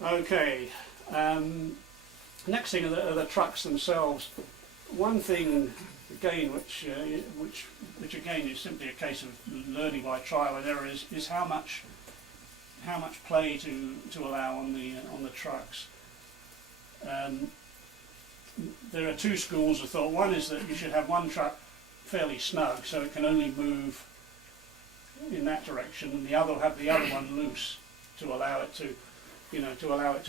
Okay, next thing are the trucks themselves. One thing again which again is simply a case of learning by trial and error is how much play to allow on the trucks. There are two schools of thought. One is that you should have one truck fairly snug so it can only move in that direction, and have the other one loose to allow it to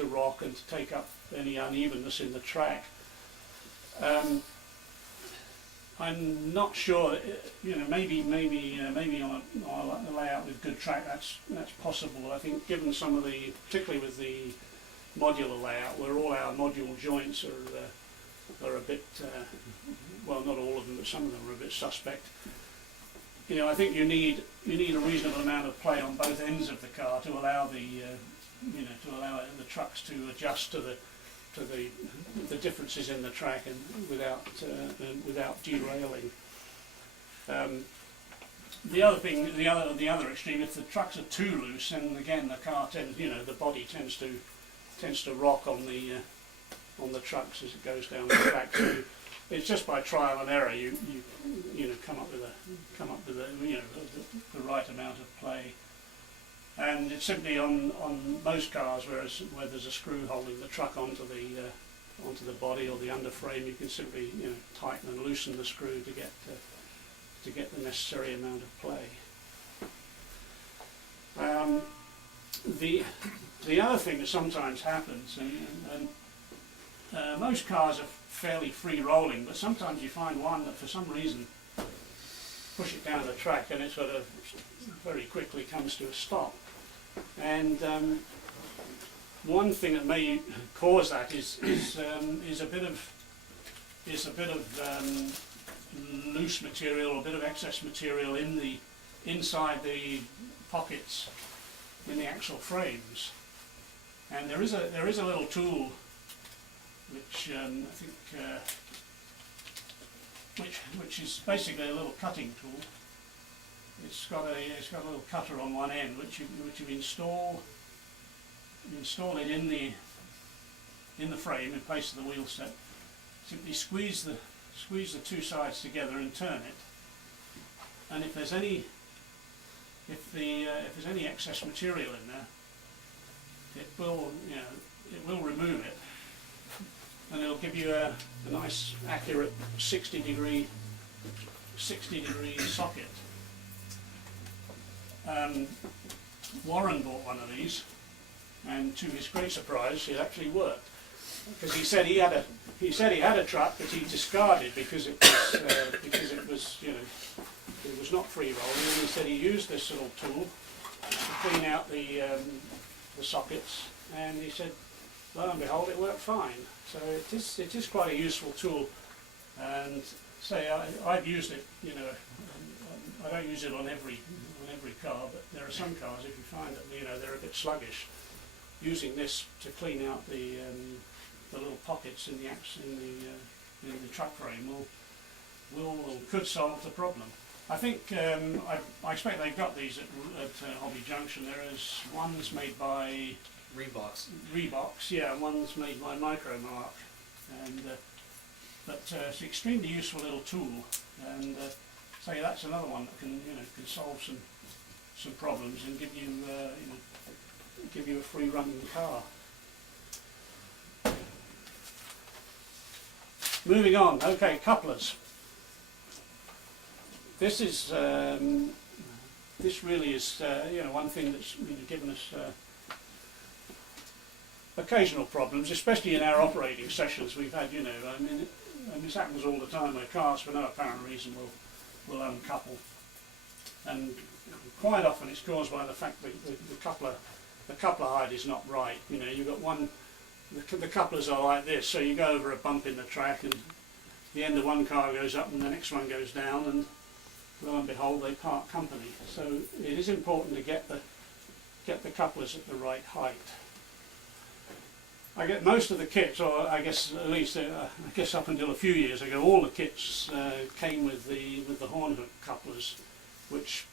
rock and to take up any unevenness in the track. I'm not sure. Maybe on a layout with good track that's possible. I think given some of the, particularly with the modular layout, where all our module joints are a bit, well, not all of them, but some of them are a bit suspect. I think you need a reasonable amount of play on both ends of the car to allow the trucks to adjust to the differences in the track and without derailing. The other extreme, if the trucks are too loose, and again the car the body tends to rock on the trucks as it goes down the track. So it's just by trial and error you come up with the right amount of play. And it's simply on most cars where there's a screw holding the truck onto the body or the underframe, you can simply tighten and loosen the screw to get the necessary amount of play. The other thing that sometimes happens, and most cars are fairly free rolling, but sometimes you find one that for some reason push it down the track and it sort of very quickly comes to a stop. And one thing that may cause that is a bit of loose material or a bit of excess material inside the pockets in the axle frames. And there is a little tool which I think which is basically a little cutting tool. It's got a little cutter on one end which you install it in the frame in place of the wheel set. Simply squeeze the two sides together and turn it. And if there's any excess material in there, it will remove it, and it'll give you a nice accurate 60 degree socket. Warren bought one of these, and to his great surprise, it actually worked. Because he said he had a truck that he discarded because it was not free rolling, and he said he used this little tool to clean out the sockets, and he said, lo and behold, it worked fine. So it is quite a useful tool, and I've used it. I don't use it on every car, but there are some cars, if you find that they're a bit sluggish, using this to clean out the little pockets in the truck frame could solve the problem. I think I expect they've got these at Hobby Junction. There is one's made by Reeboks, yeah, and one's made by Micromark, and but it's an extremely useful little tool, and say that's another one that can solve some problems and give you a free running car. Moving on, okay, couplers. This is this really is one thing that's given us occasional problems, especially in our operating sessions. We've had and this happens all the time where cars for no apparent reason will uncouple, and quite often it's caused by the fact that the coupler height is not right. You've got the couplers are like this, so you go over a bump in the track and the end of one car goes up and the next one goes down, and lo and behold they part company. So it is important to get the couplers at the right height. I get most of the kits, or I guess at least up until a few years ago, all the kits came with the horn hook couplers, which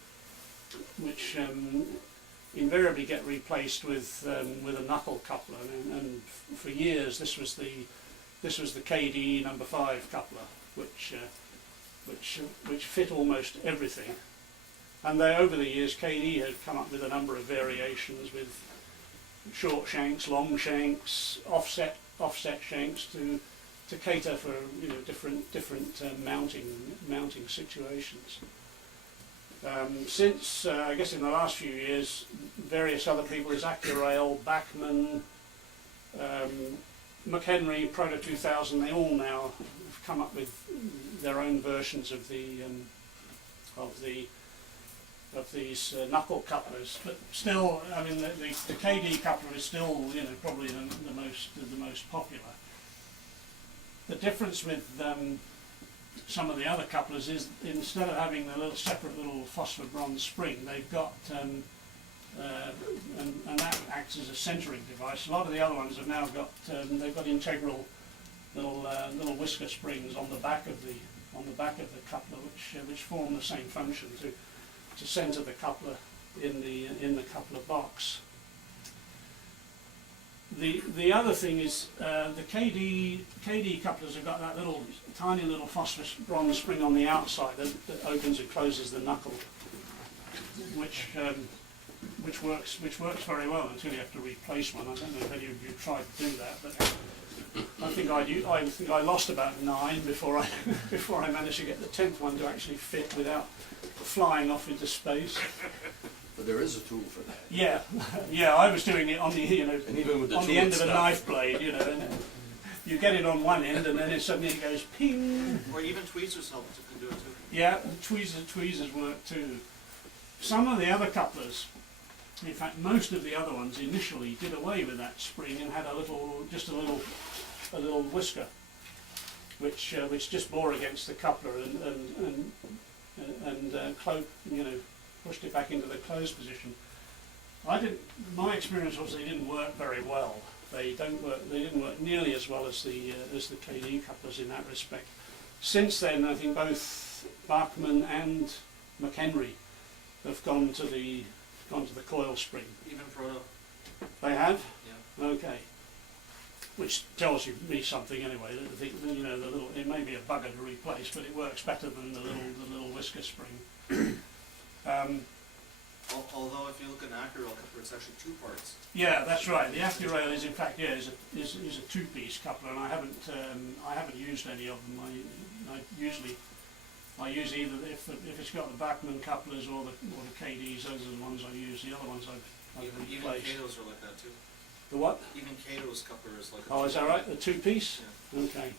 invariably get replaced with a knuckle coupler, and for years this was the KD number 5 coupler, which fit almost everything. And over the years, KD had come up with a number of variations with short shanks, long shanks, offset shanks to cater for different mounting situations. Since I guess in the last few years, various other people, as Accurail, Bachmann, McHenry, Proto 2000, they all now have come up with their own versions of these knuckle couplers. But still, I mean, the KD coupler is still probably the most popular. The difference with some of the other couplers is instead of having the separate little phosphor bronze spring, they've got and that acts as a centering device. A lot of the other ones have now got they've got integral little whisker springs on the back of the coupler, which form the same function to center the coupler in the coupler box. The other thing is the KD couplers have got that tiny little phosphorus bronze spring on the outside that opens and closes the knuckle, which works very well until you have to replace one. I don't know if any of you tried to do that, but I think I lost about 9 before I managed to get the 10th one to actually fit without flying off into space. But there is a tool for that. Yeah, yeah. I was doing it on the and even with the on the end of a knife blade, and you get it on one end, and then suddenly it goes ping. Or even tweezers help to do it too. Yeah, tweezers work too. Some of the other couplers, in fact, most of the other ones initially did away with that spring and had just a little whisker, which just bore against the coupler and pushed it back into the closed position. My experience was they didn't work very well. They didn't work nearly as well as the KD couplers in that respect. Since then, I think both Bachmann and McHenry have gone to the coil spring. Even Proto. They have? Yeah. Okay. Which tells me something anyway. It may be a bugger to replace, but it works better than the little whisker spring. Although if you look at an Accurail coupler, it's actually 2 parts. Yeah, that's right. The Accurail is in fact is a 2-piece coupler, and I haven't used any of them. I use either if it's got the Bachmann couplers or the KDs. Those are the ones I use. The other ones I've replaced. Even Kato's are like that too. The what? Even Kato's coupler is like a is that right? The 2-piece? Yeah. Okay.